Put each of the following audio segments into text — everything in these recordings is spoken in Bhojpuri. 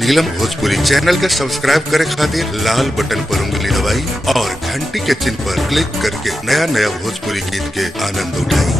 नीलम भोजपुरी चैनल के सब्सक्राइब करे खातिर लाल बटन पर उंगली दबाई और घंटी के चिन्ह पर क्लिक करके नया नया भोजपुरी गीत के आनंद उठाई।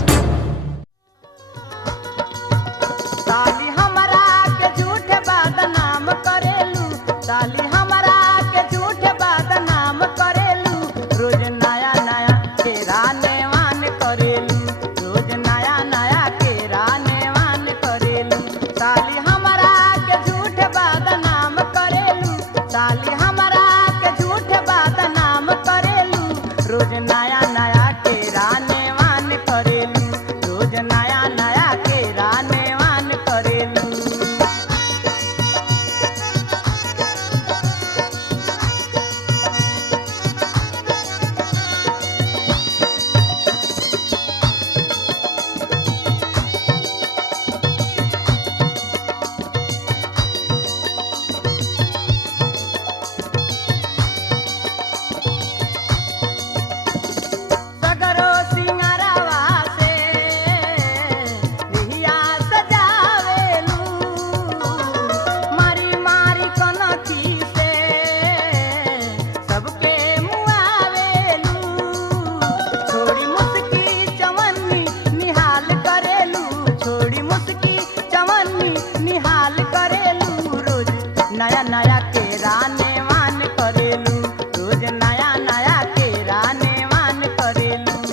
नया नया केरा नेवान करेलू, रोज नया नया केरा नेवान करेलू।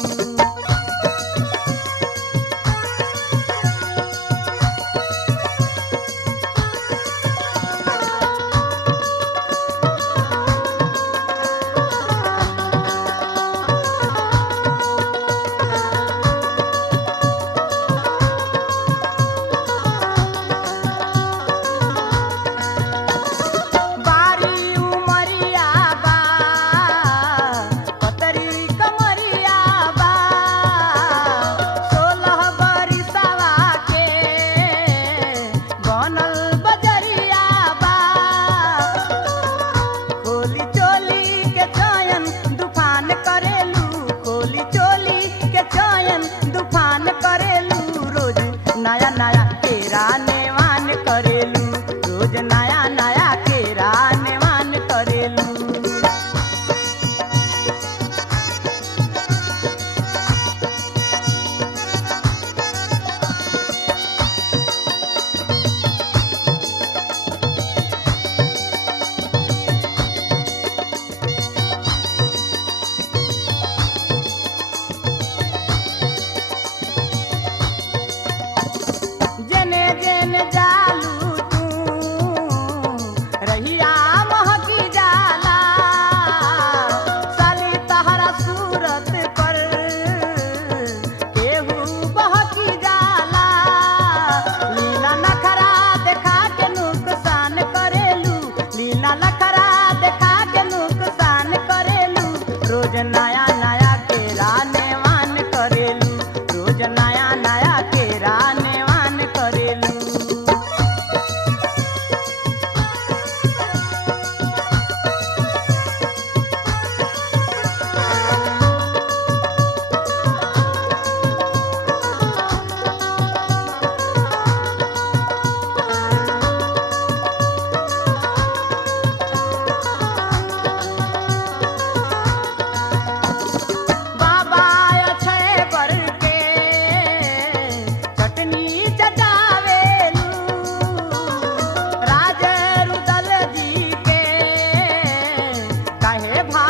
नया नया केरा नेवान करेलू, रोज नया नया केरा नेवान करेलू। रोज नया नया केरा नेवान करेलू, रोज नया नया केरा नेवान करेलू। काहे भा